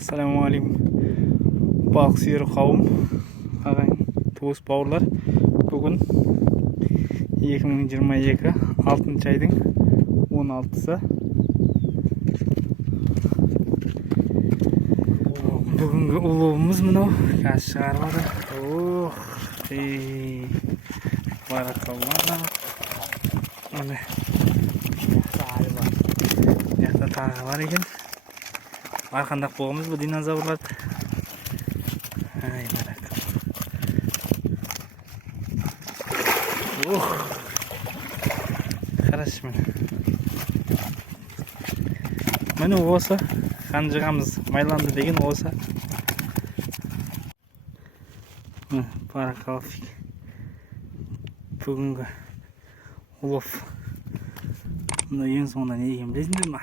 Ассалаумағалейкум балық сүйер қауым, ағайын, туыс бауырлар. Бүгін 2022 6 айдың 16-сы. Бүгінгі уловымыз мынау. Қазір шығарып жатыр. Баракалла. Міне. Яқта тағы бар екен. Арқандақ болғымыз бұл динозаврларды. Ай, баракалла. Қарашы мені. Міне осы қанжығамыз майланды деген осы. Баракалла. Бүгінгі улов. Мұны ең соңында не деген білесіңдер ма?